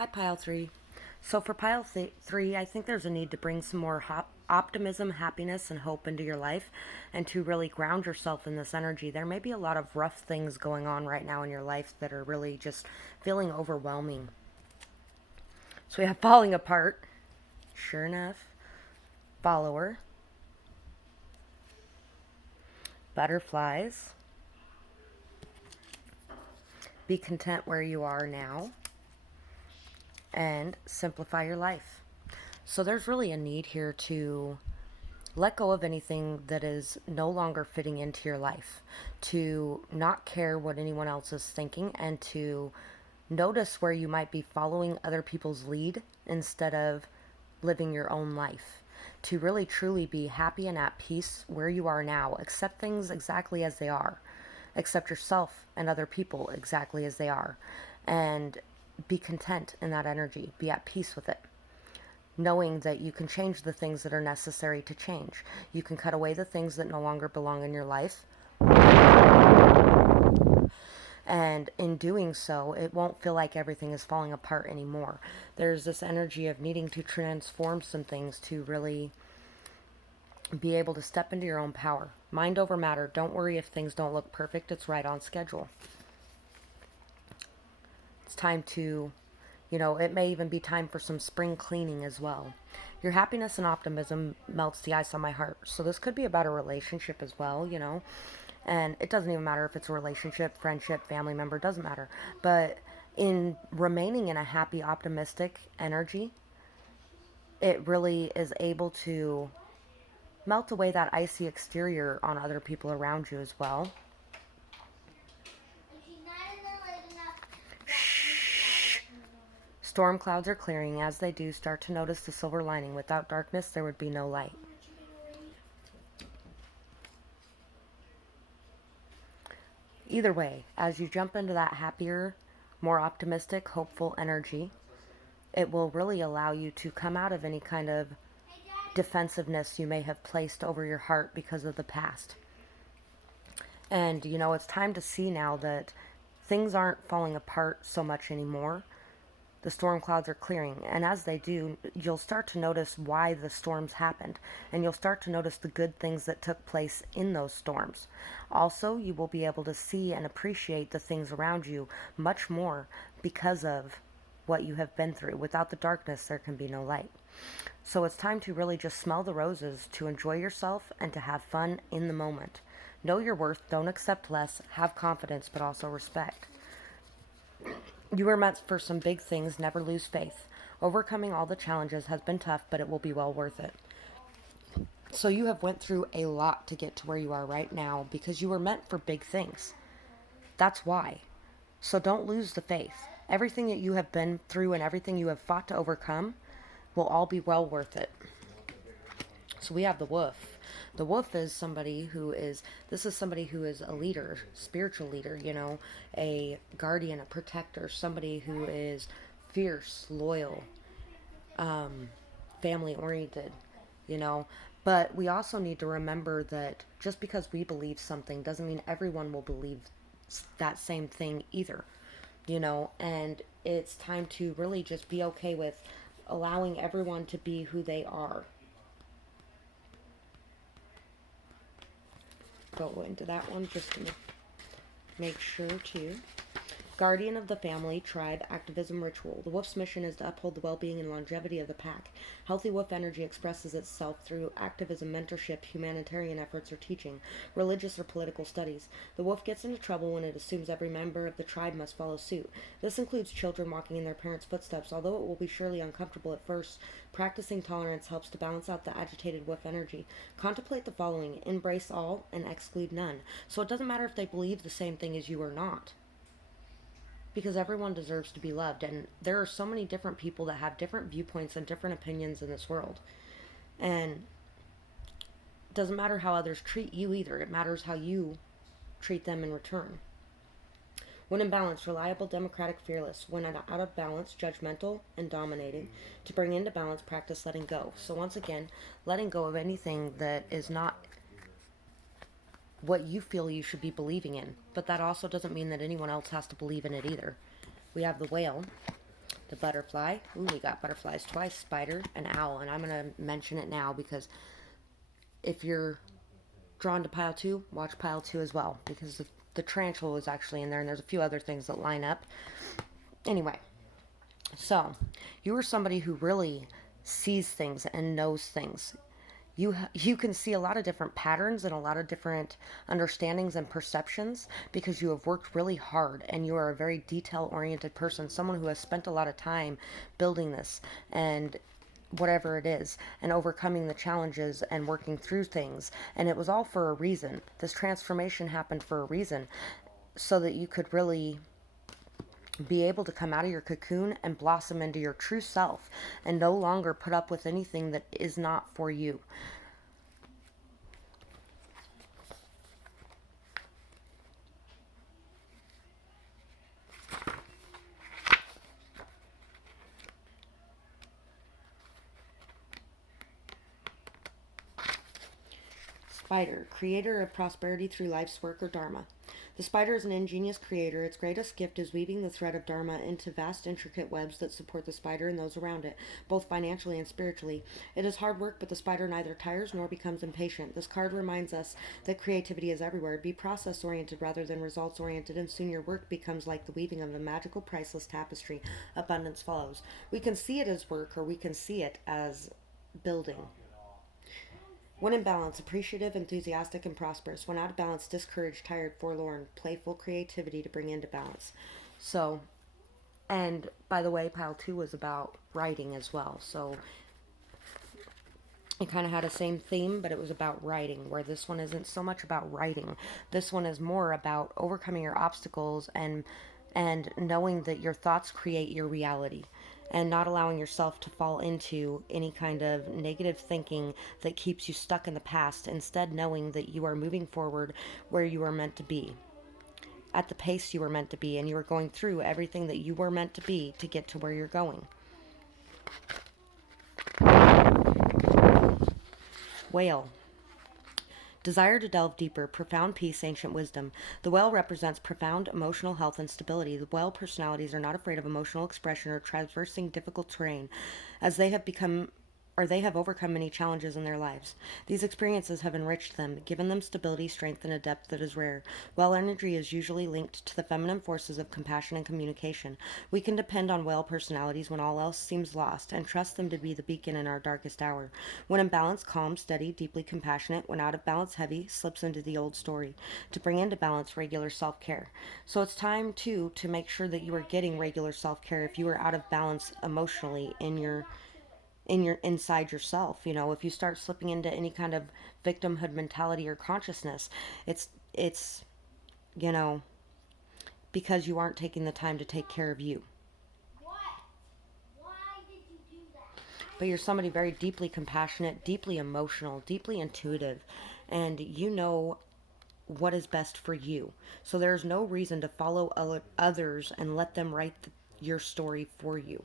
Hi, pile three. So, for three, I think there's a need to bring some more optimism, happiness, and hope into your life and to really ground yourself in this energy. There may be a lot of rough things going on right now in your life that are really just feeling overwhelming. So, we have falling apart, sure enough, follower, butterflies, be content where you are now, and simplify your life. So, there's really a need here to let go of anything that is no longer fitting into your life, to not care what anyone else is thinking, and to notice where you might be following other people's lead instead of living your own life. To really truly be happy and at peace where you are now, accept things exactly as they are, accept yourself and other people exactly as they are, and be content in that energy, be at peace with it, knowing that you can change the things that are necessary to change. You can cut away the things that no longer belong in your life. And in doing so, it won't feel like everything is falling apart anymore. There's this energy of needing to transform some things to really be able to step into your own power. Mind over matter. Don't worry if things don't look perfect. It's right on schedule. It's time to, it may even be time for some spring cleaning as well. Your happiness and optimism melts the ice on my heart. So this could be about a relationship as well. And it doesn't even matter if it's a relationship, friendship, family member, doesn't matter. But in remaining in a happy, optimistic energy, it really is able to melt away that icy exterior on other people around you as well. Storm clouds are clearing. As they do, start to notice the silver lining. Without darkness, there would be no light. Either way, as you jump into that happier, more optimistic, hopeful energy, it will really allow you to come out of any kind of defensiveness you may have placed over your heart because of the past. And, it's time to see now that things aren't falling apart so much anymore. The storm clouds are clearing, and as they do, you'll start to notice why the storms happened, and you'll start to notice the good things that took place in those storms. Also, you will be able to see and appreciate the things around you much more because of what you have been through. Without the darkness, there can be no light. So it's time to really just smell the roses, to enjoy yourself, and to have fun in the moment. Know your worth, don't accept less, have confidence, but also respect. You were meant for some big things, never lose faith. Overcoming all the challenges has been tough, but it will be well worth it. So you have went through a lot to get to where you are right now because you were meant for big things. That's why. So don't lose the faith. Everything that you have been through and everything you have fought to overcome will all be well worth it. So we have the wolf. The wolf is this is somebody who is a leader, spiritual leader, a guardian, a protector, somebody who is fierce, loyal, family oriented, you know. But we also need to remember that just because we believe something doesn't mean everyone will believe that same thing either. And it's time to really just be okay with allowing everyone to be who they are. Go into that one just to make sure too. Guardian of the family, tribe, activism, ritual. The wolf's mission is to uphold the well-being and longevity of the pack. Healthy wolf energy expresses itself through activism, mentorship, humanitarian efforts, or teaching, religious or political studies. The wolf gets into trouble when it assumes every member of the tribe must follow suit. This includes children walking in their parents' footsteps. Although it will be surely uncomfortable at first, practicing tolerance helps to balance out the agitated wolf energy. Contemplate the following: embrace all and exclude none. So it doesn't matter if they believe the same thing as you or not, because everyone deserves to be loved, and there are so many different people that have different viewpoints and different opinions in this world, and it doesn't matter how others treat you either. It matters how you treat them in return. When in balance, reliable, democratic, fearless. When out of balance, judgmental and dominating. To bring into balance, practice letting go. So once again, letting go of anything that is not what you feel you should be believing in, but that also doesn't mean that anyone else has to believe in it either. We have the whale. the butterfly. Ooh, we got butterflies twice, spider, and owl. And I'm going to mention it now because if you're drawn to pile 2, watch pile 2 as well, because the tarantula is actually in there, and there's a few other things that line up. Anyway, so you are somebody who really sees things and knows things. You can see a lot of different patterns and a lot of different understandings and perceptions because you have worked really hard, and you are a very detail oriented person, someone who has spent a lot of time building this and whatever it is, and overcoming the challenges and working through things. And it was all for a reason. This transformation happened for a reason, so that you could really be able to come out of your cocoon and blossom into your true self and no longer put up with anything that is not for you. Spider, creator of prosperity through life's work or dharma. The spider is an ingenious creator. Its greatest gift is weaving the thread of dharma into vast, intricate webs that support the spider and those around it, both financially and spiritually. It is hard work, but the spider neither tires nor becomes impatient. This card reminds us that creativity is everywhere. Be process-oriented rather than results-oriented, and soon your work becomes like the weaving of a magical, priceless tapestry. Abundance follows. We can see it as work, or we can see it as building. When in balance, appreciative, enthusiastic, and prosperous. When out of balance, discouraged, tired, forlorn. Playful creativity to bring into balance. So, and by the way, pile 2 was about writing as well. So, it kind of had a same theme, but it was about writing, where this one isn't so much about writing. This one is more about overcoming your obstacles and knowing that your thoughts create your reality, and not allowing yourself to fall into any kind of negative thinking that keeps you stuck in the past. Instead, knowing that you are moving forward where you are meant to be, at the pace you were meant to be, and you are going through everything that you were meant to be to get to where you're going. Whale. Desire to delve deeper, profound peace, ancient wisdom. The whale represents profound emotional health and stability. The whale personalities are not afraid of emotional expression or traversing difficult terrain, as they have overcome many challenges in their lives. These experiences have enriched them, given them stability, strength, and a depth that is rare. Whale energy is usually linked to the feminine forces of compassion and communication. We can depend on whale personalities when all else seems lost, and trust them to be the beacon in our darkest hour. When in balance, calm, steady, deeply compassionate. When out of balance, heavy, slips into the old story. To bring into balance, regular self-care. So it's time, too, to make sure that you are getting regular self-care if you are out of balance emotionally in your inside yourself. If you start slipping into any kind of victimhood mentality or consciousness, it's you know because you aren't taking the time to take care of you. But you're somebody very deeply compassionate, deeply emotional, deeply intuitive, and you know what is best for you. So there's no reason to follow others and let them write your story for you.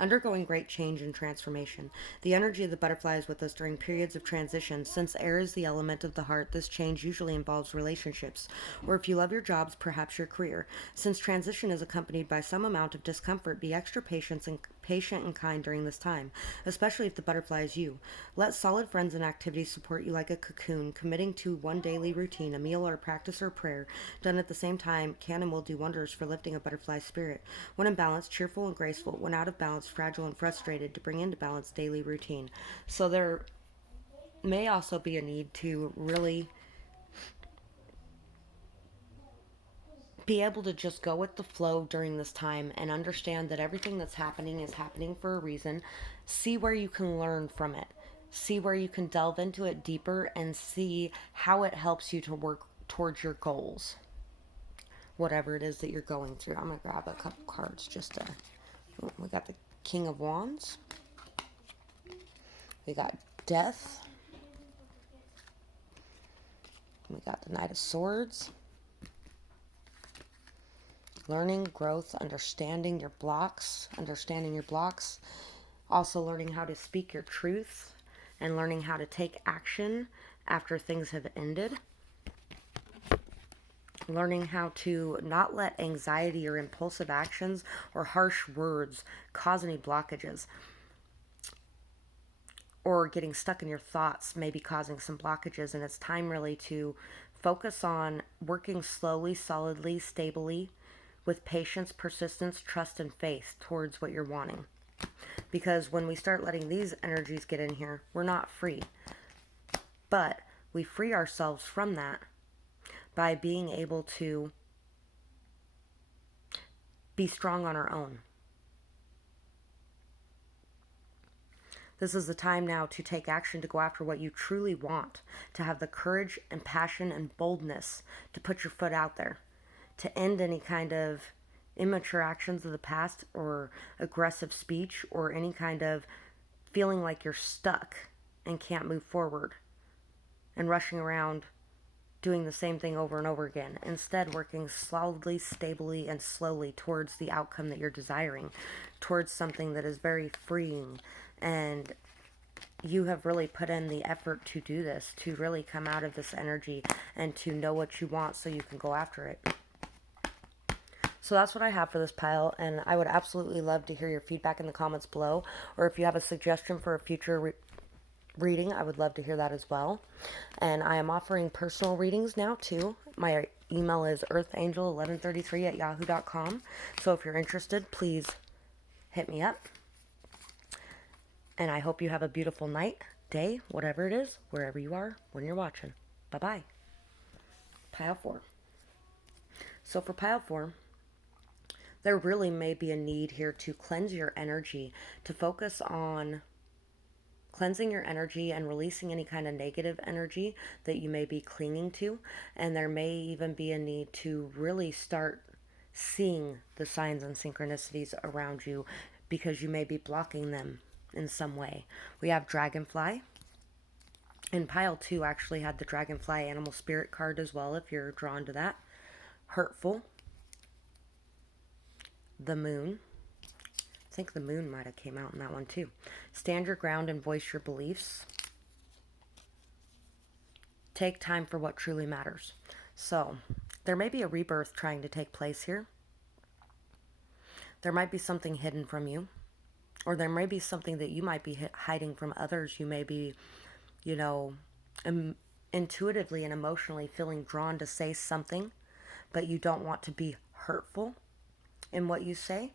Undergoing great change and transformation. The energy of the butterfly is with us during periods of transition. Since air is the element of the heart, this change usually involves relationships, or if you love your jobs, perhaps your career. Since transition is accompanied by some amount of discomfort, be extra patient and kind during this time, especially if the butterfly is you. Let solid friends and activities support you like a cocoon. Committing to one daily routine, a meal or a practice or prayer, done at the same time, can and will do wonders for lifting a butterfly's spirit. When in balance, cheerful and graceful. When out of balance, fragile and frustrated, to bring into balance daily routine. So there may also be a need to really be able to just go with the flow during this time and understand that everything that's happening is happening for a reason. See where you can learn from it. See where you can delve into it deeper and see how it helps you to work towards your goals. Whatever it is that you're going through. I'm going to grab a couple cards just to... We got the King of Wands. We got Death. We got the Knight of Swords. Learning, growth, understanding your blocks. Also learning how to speak your truth and learning how to take action after things have ended. Learning how to not let anxiety or impulsive actions or harsh words cause any blockages, or getting stuck in your thoughts may be causing some blockages. And it's time really to focus on working slowly, solidly, stably, with patience, persistence, trust, and faith towards what you're wanting. Because when we start letting these energies get in here, we're not free. But we free ourselves from that by being able to be strong on our own. This is the time now to take action, to go after what you truly want, to have the courage and passion and boldness to put your foot out there, to end any kind of immature actions of the past or aggressive speech or any kind of feeling like you're stuck and can't move forward and rushing around doing the same thing over and over again. Instead, working solidly, stably, and slowly towards the outcome that you're desiring, towards something that is very freeing. And you have really put in the effort to do this, to really come out of this energy and to know what you want so you can go after it. So that's what I have for this pile, and I would absolutely love to hear your feedback in the comments below, or if you have a suggestion for a future reading, I would love to hear that as well. And I am offering personal readings now too. My email is earthangel1133@yahoo.com. So if you're interested, please hit me up. And I hope you have a beautiful night, day, whatever it is, wherever you are when you're watching. Bye-bye. Pile 4. So for pile 4, there really may be a need here to cleanse your energy, to focus on cleansing your energy and releasing any kind of negative energy that you may be clinging to. And there may even be a need to really start seeing the signs and synchronicities around you, because you may be blocking them in some way. We have Dragonfly. And pile 2 actually had the Dragonfly Animal Spirit card as well, if you're drawn to that. Hurtful. The Moon. I think the Moon might have came out in that one too. Stand your ground and voice your beliefs. Take time for what truly matters. So, there may be a rebirth trying to take place here. There might be something hidden from you. Or there may be something that you might be hiding from others. You may be, intuitively and emotionally feeling drawn to say something, but you don't want to be hurtful in what you say.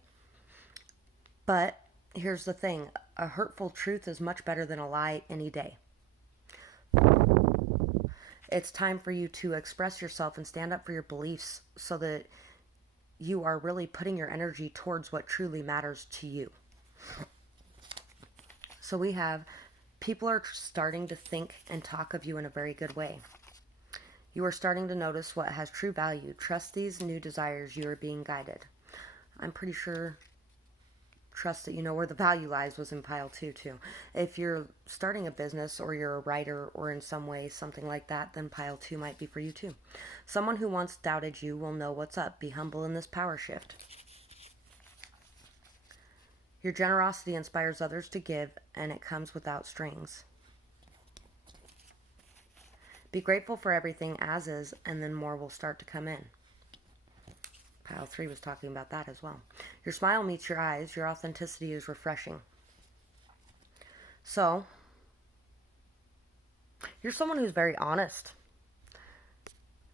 But here's the thing. A hurtful truth is much better than a lie any day. It's time for you to express yourself and stand up for your beliefs so that you are really putting your energy towards what truly matters to you. So we have, people are starting to think and talk of you in a very good way. You are starting to notice what has true value. Trust these new desires. You are being guided. I'm pretty sure trust that you know where the value lies was in pile 2 too. If you're starting a business or you're a writer or in some way something like that, then pile 2 might be for you too. Someone who once doubted you will know what's up. Be humble in this power shift. Your generosity inspires others to give, and it comes without strings. Be grateful for everything as is, and then more will start to come in. Pile 3 was talking about that as well. Your smile meets your eyes. Your authenticity is refreshing. So, you're someone who's very honest.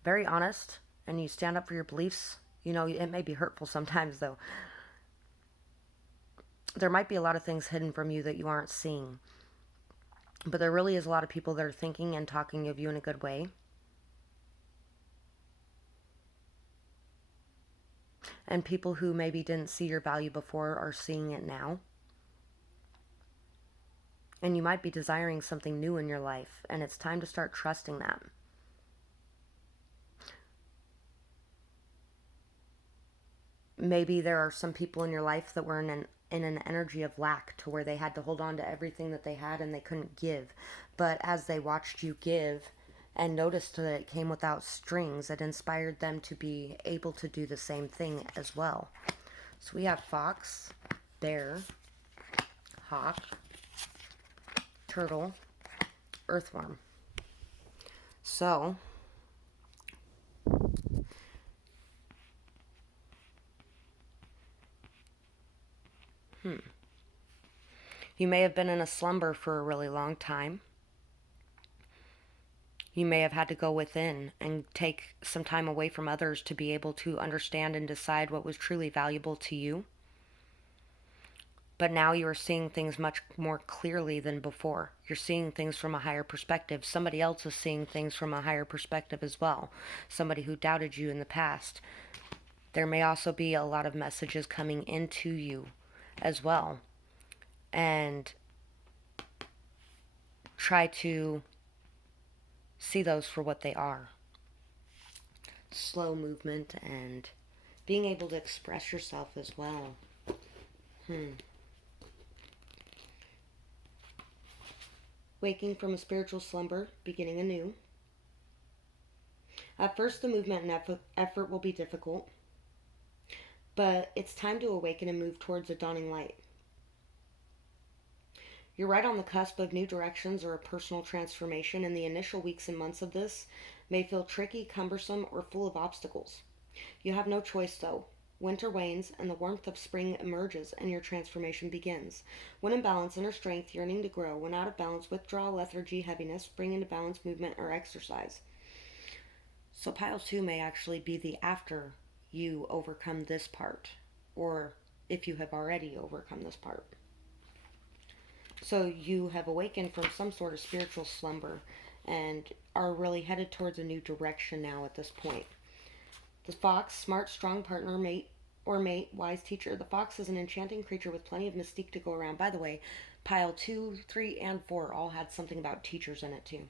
Very honest, and you stand up for your beliefs. It may be hurtful sometimes, though. There might be a lot of things hidden from you that you aren't seeing. But there really is a lot of people that are thinking and talking of you in a good way. And people who maybe didn't see your value before are seeing it now. And you might be desiring something new in your life, and it's time to start trusting that. Maybe there are some people in your life that were in an energy of lack, to where they had to hold on to everything that they had and they couldn't give. But as they watched you give and noticed that it came without strings, it inspired them to be able to do the same thing as well. So we have fox, bear, hawk, turtle, earthworm. So You may have been in a slumber for a really long time. You may have had to go within and take some time away from others to be able to understand and decide what was truly valuable to you. But now you are seeing things much more clearly than before. You're seeing things from a higher perspective. Somebody else is seeing things from a higher perspective as well. Somebody who doubted you in the past. There may also be a lot of messages coming into you as well. And try to see those for what they are. Slow movement and being able to express yourself as well. Waking from a spiritual slumber, beginning anew. At first, the movement and effort will be difficult, but it's time to awaken and move towards a dawning light. You're right on the cusp of new directions or a personal transformation, and the initial weeks and months of this may feel tricky, cumbersome, or full of obstacles. You have no choice, though. Winter wanes, and the warmth of spring emerges, and your transformation begins. When in balance, inner strength, yearning to grow. When out of balance, withdrawal, lethargy, heaviness. Bring into balance movement or exercise. So pile 2 may actually be the after you overcome this part, or if you have already overcome this part. So you have awakened from some sort of spiritual slumber and are really headed towards a new direction now at this point. The fox, smart, strong partner, mate, wise teacher. The fox is an enchanting creature with plenty of mystique to go around. By the way, pile 2, 3, and 4 all had something about teachers in it too.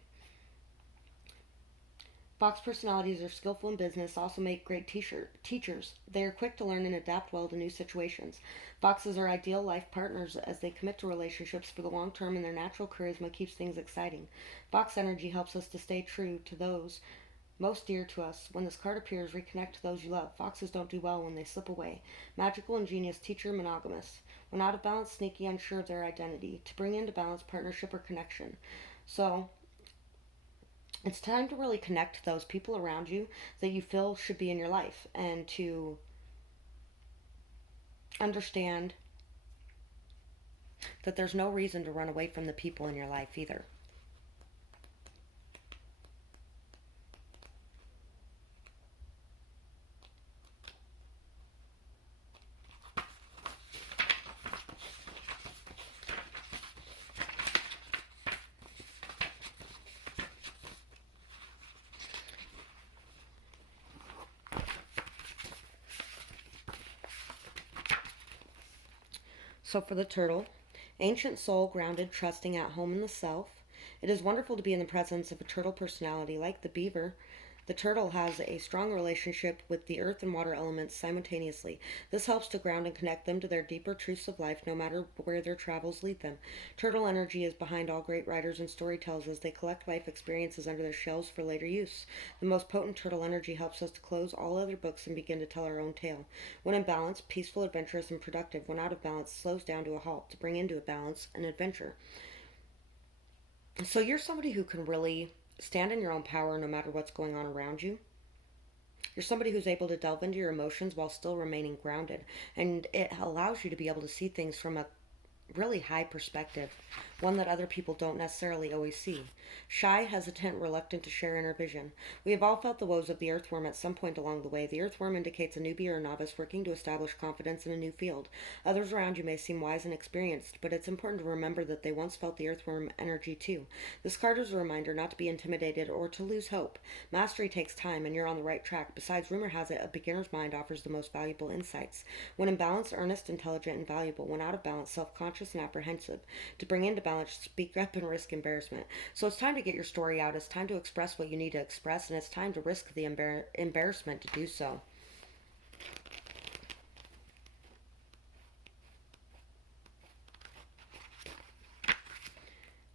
Fox personalities are skillful in business, also make great teachers. They are quick to learn and adapt well to new situations. Foxes are ideal life partners as they commit to relationships for the long term, and their natural charisma keeps things exciting. Fox energy helps us to stay true to those most dear to us. When this card appears, reconnect to those you love. Foxes don't do well when they slip away. Magical, ingenious, teacher, monogamous. When out of balance, sneaky, unsure of their identity. To bring into balance, partnership or connection. So, it's time to really connect to those people around you that you feel should be in your life, and to understand that there's no reason to run away from the people in your life either. So for the turtle, ancient soul, grounded, trusting, at home in the self. It is wonderful to be in the presence of a turtle personality. Like the beaver, the turtle has a strong relationship with the earth and water elements simultaneously. This helps to ground and connect them to their deeper truths of life, no matter where their travels lead them. Turtle energy is behind all great writers and storytellers as they collect life experiences under their shells for later use. The most potent turtle energy helps us to close all other books and begin to tell our own tale. When in balance, peaceful, adventurous, and productive. When out of balance, slows down to a halt to bring into a balance an adventure. So you're somebody who can really stand in your own power no matter what's going on around you. You're somebody who's able to delve into your emotions while still remaining grounded. And it allows you to be able to see things from a really high perspective, one that other people don't necessarily always see. Shy, hesitant, reluctant to share inner vision. We have all felt the woes of the earthworm at some point along the way. The earthworm indicates a newbie or a novice working to establish confidence in a new field. Others around you may seem wise and experienced, but it's important to remember that they once felt the earthworm energy too. This card is a reminder not to be intimidated or to lose hope. Mastery takes time, and you're on the right track. Besides, rumor has it, a beginner's mind offers the most valuable insights. When in balance, earnest, intelligent, and valuable. When out of balance, self-conscious and apprehensive. To bring into balance, speak up and risk embarrassment. So it's time to get your story out. It's time to express what you need to express, and it's time to risk the embarrassment to do so.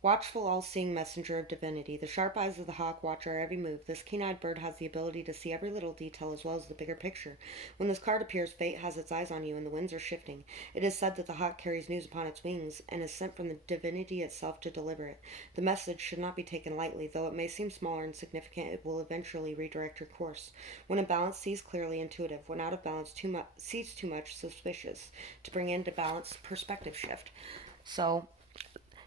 Watchful, all-seeing messenger of divinity, the sharp eyes of the hawk watch our every move. This keen-eyed bird has the ability to see every little detail as well as the bigger picture. When this card appears, fate has its eyes on you and the winds are shifting. It is said that the hawk carries news upon its wings and is sent from the divinity itself to deliver it. The message should not be taken lightly. Though it may seem small or insignificant, it will eventually redirect your course. When in balance, sees clearly, intuitive. When out of balance, sees too much, suspicious. To bring into balance, perspective shift. So,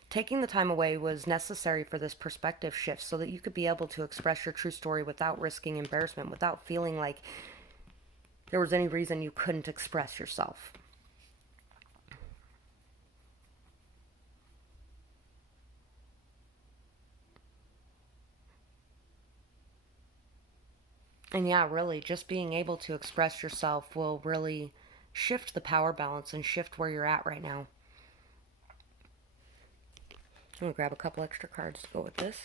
taking the time away was necessary for this perspective shift so that you could be able to express your true story without risking embarrassment, without feeling like there was any reason you couldn't express yourself. And yeah, really, just being able to express yourself will really shift the power balance and shift where you're at right now. I'm going to grab a couple extra cards to go with this.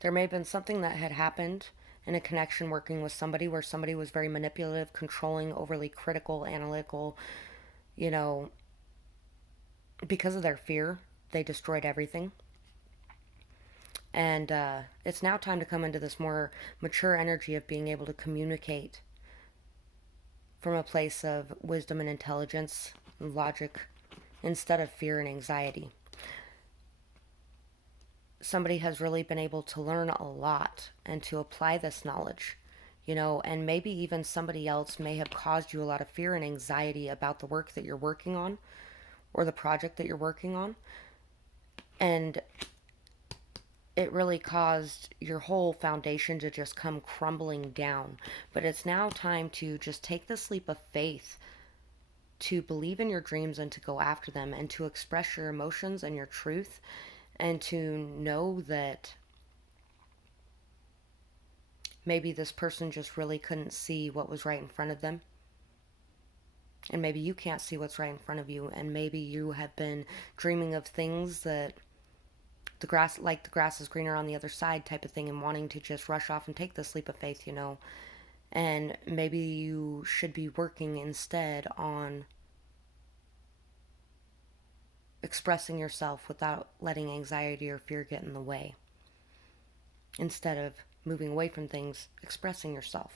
There may have been something that had happened in a connection working with somebody where somebody was very manipulative, controlling, overly critical, analytical, you know, because of their fear, they destroyed everything. And it's now time to come into this more mature energy of being able to communicate from a place of wisdom and intelligence and logic instead of fear and anxiety. Somebody has really been able to learn a lot and to apply this knowledge, and maybe even somebody else may have caused you a lot of fear and anxiety about the work that you're working on or the project that you're working on. And it really caused your whole foundation to just come crumbling down. But it's now time to just take this leap of faith to believe in your dreams and to go after them and to express your emotions and your truth and to know that maybe this person just really couldn't see what was right in front of them. And maybe you can't see what's right in front of you. And maybe you have been dreaming of things that the grass is greener on the other side type of thing, and wanting to just rush off and take this leap of faith, And maybe you should be working instead on expressing yourself without letting anxiety or fear get in the way. Instead of moving away from things, expressing yourself.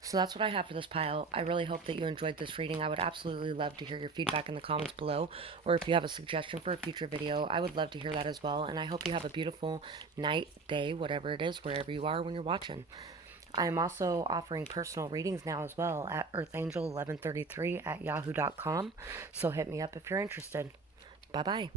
So that's what I have for this pile. I really hope that you enjoyed this reading. I would absolutely love to hear your feedback in the comments below, or if you have a suggestion for a future video, I would love to hear that as well. And I hope you have a beautiful night, day, whatever it is, wherever you are when you're watching. I am also offering personal readings now as well at earthangel1133 at yahoo.com. So hit me up if you're interested. Bye-bye.